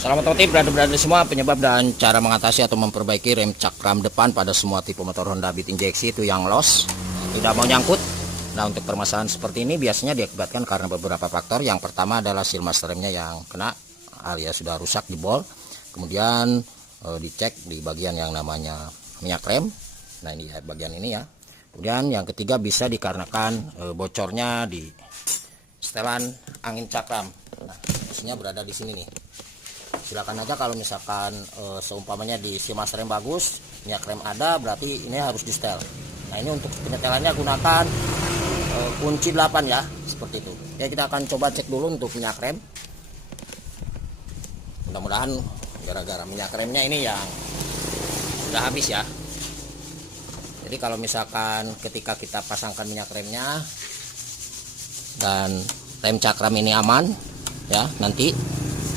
Selamat otomotif brother-brother semua. Penyebab dan cara mengatasi atau memperbaiki rem cakram depan pada semua tipe motor Honda Beat injeksi itu yang loss, tidak mau nyangkut. Nah, untuk permasalahan seperti ini biasanya diakibatkan karena beberapa faktor. Yang pertama adalah seal master remnya yang kena alias sudah rusak jebol. Kemudian dicek di bagian yang namanya minyak rem. Nah, ini ya, bagian ini ya. Kemudian yang ketiga bisa dikarenakan bocornya di setelan angin cakram. Nah, posisinya berada di sini nih. Silakan aja kalau misalkan seumpamanya di seal master rem bagus, minyak rem ada, berarti ini harus di setel. Nah, ini untuk penyetelannya gunakan kunci 8 ya, seperti itu. Ya, kita akan coba cek dulu untuk minyak rem. Mudah-mudahan gara-gara minyak remnya ini yang sudah habis ya. Jadi kalau misalkan ketika kita pasangkan minyak remnya dan rem cakram ini aman ya, nanti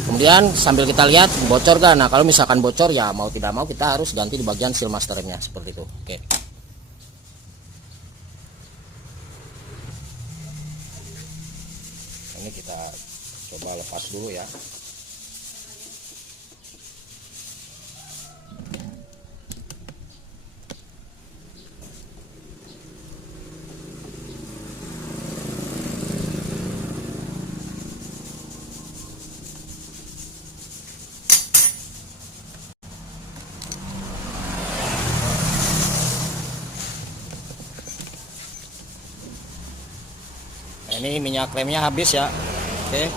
kemudian sambil kita lihat bocor gak. Nah, kalau misalkan bocor ya mau tidak mau kita harus ganti di bagian seal master remnya seperti itu. Oke. Ini kita coba lepas dulu ya. Ini minyak remnya habis ya. Oke,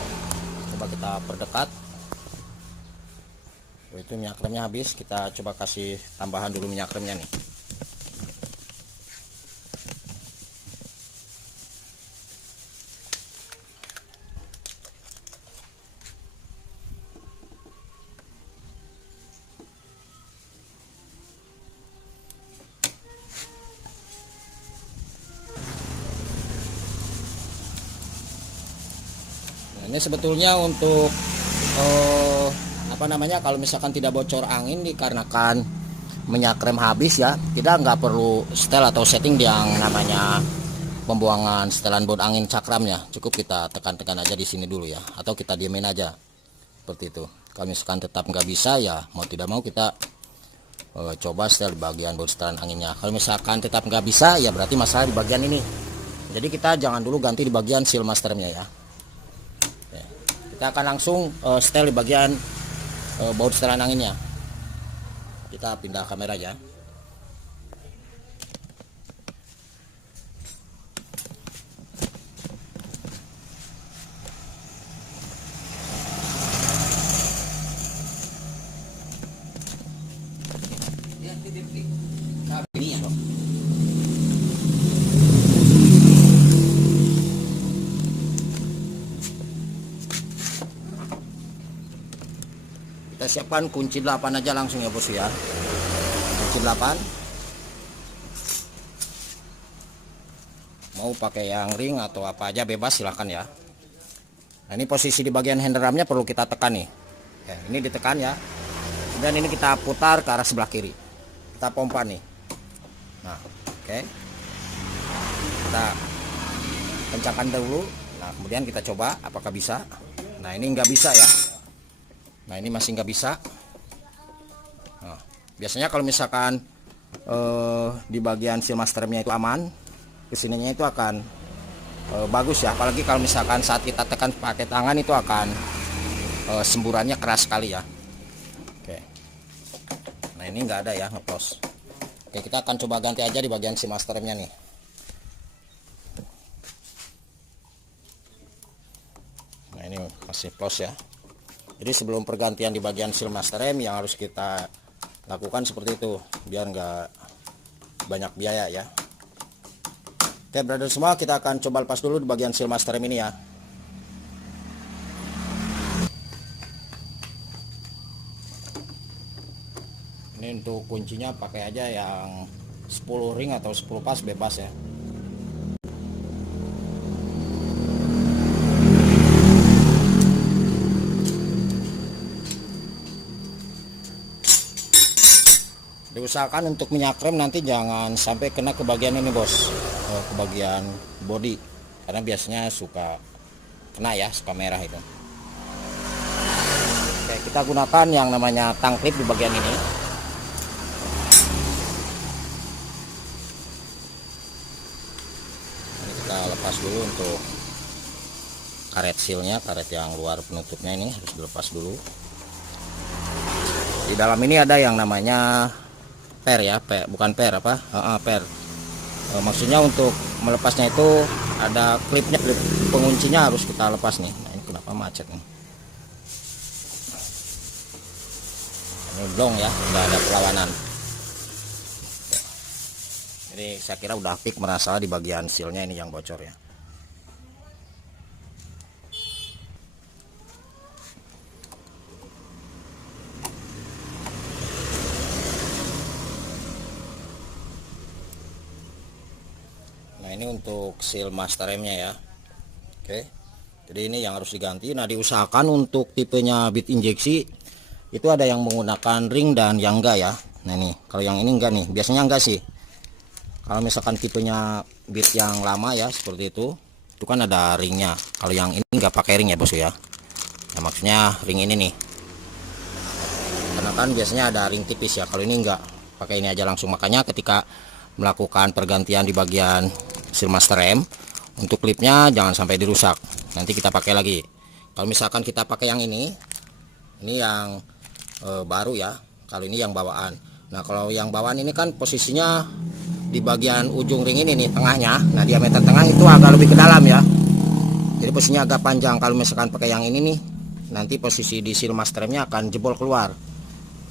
coba kita perdekat. Itu minyak remnya habis, kita coba kasih tambahan dulu minyak remnya nih. Ini sebetulnya untuk kalau misalkan tidak bocor angin dikarenakan minyak rem habis ya, kita nggak perlu setel atau setting yang namanya pembuangan setelan baut angin cakramnya. Cukup kita tekan-tekan aja di sini dulu ya, atau kita diemin aja seperti itu. Kalau misalkan tetap nggak bisa ya mau tidak mau kita coba setel di bagian baut setelan anginnya. Kalau misalkan tetap nggak bisa ya berarti masalah di bagian ini. Jadi kita jangan dulu ganti di bagian seal masternya ya. Kita akan langsung setel di bagian baut setelan anginnya. Kita pindah kamera ya. Ini ya, kita siapkan kunci 8 aja langsung ya bos ya. Kunci 8. Mau pakai yang ring atau apa aja bebas silahkan ya. Nah, ini posisi di bagian handrailnya perlu kita tekan nih ya, ini ditekan ya, dan ini kita putar ke arah sebelah kiri, kita pompa nih. Nah, oke, kita kencangkan dulu. Nah, kemudian kita coba apakah bisa. Nah, ini nggak bisa ya. Nah, ini masih nggak bisa. Nah, biasanya kalau misalkan di bagian seal masternya itu aman, kesininya itu akan bagus ya. Apalagi kalau misalkan saat kita tekan pakai tangan itu akan semburannya keras sekali ya. Oke. Nah, ini nggak ada ya ngeplos. Oke, kita akan coba ganti aja di bagian seal masternya nih. Nah, ini masih plus ya. Jadi sebelum pergantian di bagian seal master rem yang harus kita lakukan seperti itu biar nggak banyak biaya ya. Oke brother semua, kita akan coba lepas dulu di bagian seal master rem ini ya. Ini untuk kuncinya pakai aja yang 10 ring atau 10 pas bebas ya. Diusahakan untuk minyak rem nanti jangan sampai kena ke bagian ini bos, ke bagian body, karena biasanya suka kena ya, suka merah itu. Oke, kita kita gunakan yang namanya tang klip di bagian ini. Ini kita lepas dulu untuk karet sealnya, karet yang luar penutupnya ini harus dilepas dulu. Di dalam ini ada yang namanya per ya, bukan per apa? Per. Maksudnya untuk melepasnya itu ada klipnya, klip penguncinya harus kita lepas nih. Nah, ini kenapa macet nih? Ini blong ya, udah ada perlawanan. Jadi saya kira udah fix, merasa di bagian sealnya ini yang bocor ya. Nah, ini untuk seal master remnya ya. Oke, jadi ini yang harus diganti. Nah, diusahakan untuk tipenya bit injeksi itu ada yang menggunakan ring dan yang enggak ya. Nah, ini kalau yang ini enggak nih, biasanya enggak sih. Kalau misalkan tipenya bit yang lama ya seperti itu kan ada ringnya. Kalau yang ini enggak pakai ring ya bosku ya. Nah, maksudnya ring ini nih, karena kan biasanya ada ring tipis ya. Kalau ini enggak, pakai ini aja langsung. Makanya ketika melakukan pergantian di bagian seal master rem, untuk klipnya jangan sampai dirusak, nanti kita pakai lagi. Kalau misalkan kita pakai yang ini yang baru ya, kalau ini yang bawaan. Nah, kalau yang bawaan ini kan posisinya di bagian ujung ring ini nih, tengahnya. Nah, diameter tengah itu agak lebih ke dalam ya, jadi posisinya agak panjang. Kalau misalkan pakai yang ini nih, nanti posisi di seal master remnya akan jebol keluar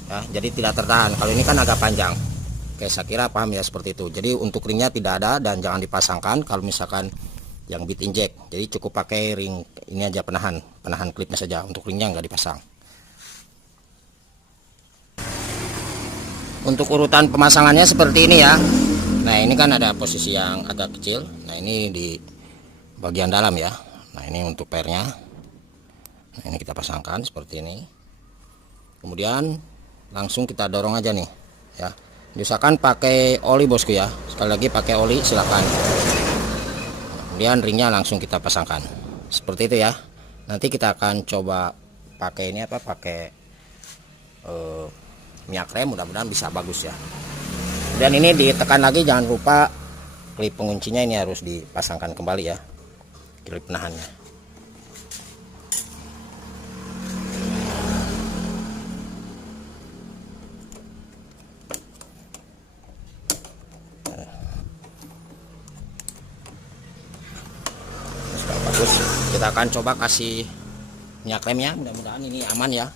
ya, jadi tidak tertahan. Kalau ini kan agak panjang. Oke, saya kira paham ya seperti itu. Jadi untuk ringnya tidak ada dan jangan dipasangkan kalau misalkan yang bit inject. Jadi cukup pakai ring ini aja, penahan klipnya saja. Untuk ringnya nggak dipasang. Untuk urutan pemasangannya seperti ini ya. Nah, ini kan ada posisi yang agak kecil. Nah, ini di bagian dalam ya. Nah, ini untuk pernya. Nah, ini kita pasangkan seperti ini. Kemudian langsung kita dorong aja nih ya. Misalkan pakai oli bosku ya, sekali lagi pakai oli silakan. Kemudian ringnya langsung kita pasangkan seperti itu ya. Nanti kita akan coba pakai ini apa, pakai minyak rem, mudah-mudahan bisa bagus ya. Dan ini ditekan lagi, jangan lupa klip penguncinya ini harus dipasangkan kembali ya, klip penahannya. Terus kita akan coba kasih minyak remnya, mudah-mudahan ini aman ya.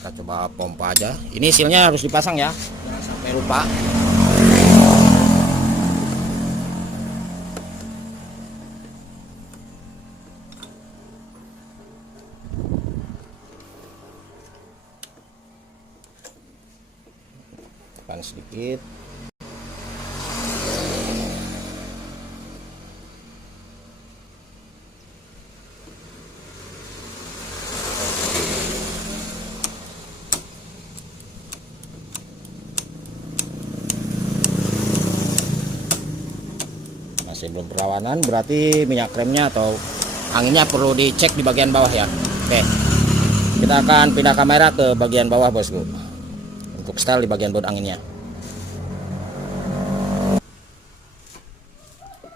Kita coba pompa aja. Ini sealnya harus dipasang ya, jangan sampai lupa. Tekan sedikit. Masih belum berlawanan, berarti minyak remnya atau anginnya perlu dicek di bagian bawah ya. Oke, kita akan pindah kamera ke bagian bawah bosku, untuk setel di bagian baut anginnya.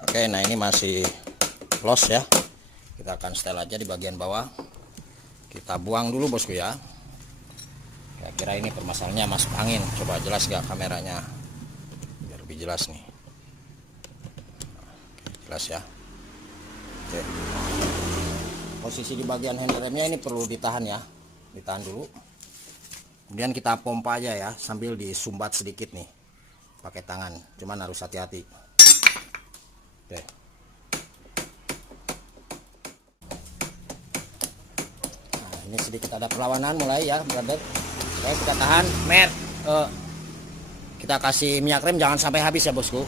Oke, nah ini masih close ya, kita akan setel aja di bagian bawah. Kita buang dulu bosku ya. Kira-kira ini permasalahannya masuk angin. Coba jelas gak kameranya, biar lebih jelas nih. Jelas ya. Oke, posisi di bagian handle remnya ini perlu ditahan ya, ditahan dulu. Kemudian kita pompa aja ya, sambil disumbat sedikit nih pakai tangan, cuman harus hati-hati. Oke, nah ini sedikit ada perlawanan mulai ya brother. Oke, kita tahan met, kita kasih minyak rem jangan sampai habis ya bosku.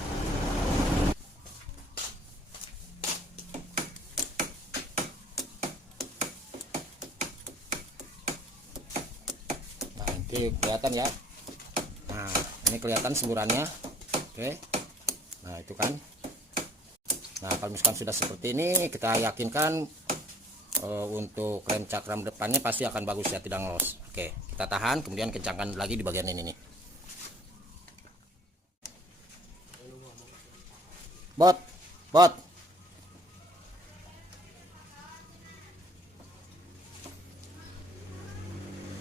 Nanti kelihatan ya. Nah, Ini kelihatan semburannya. Oke. Nah itu kan. Nah kalau misalkan sudah seperti ini, kita yakinkan untuk rem cakram depannya pasti akan bagus ya, tidak ngelos. Oke, kita tahan, kemudian kencangkan lagi di bagian ini nih. Bot.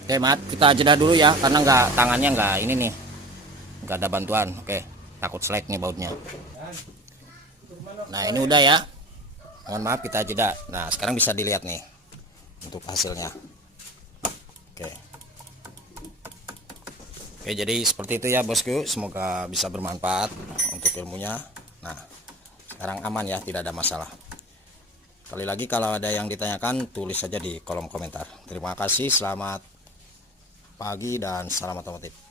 Oke, Mat, kita jeda dulu ya, karena tangannya ini nih, nggak ada bantuan. Oke, takut selek nih bautnya. Nah ini udah ya, mohon maaf kita jeda. Nah sekarang bisa dilihat nih untuk hasilnya. Oke, jadi seperti itu ya bosku, semoga bisa bermanfaat untuk ilmunya. Nah sekarang aman ya, tidak ada masalah. Sekali lagi kalau ada yang ditanyakan, tulis saja di kolom komentar. Terima kasih, selamat pagi dan salam otomotif.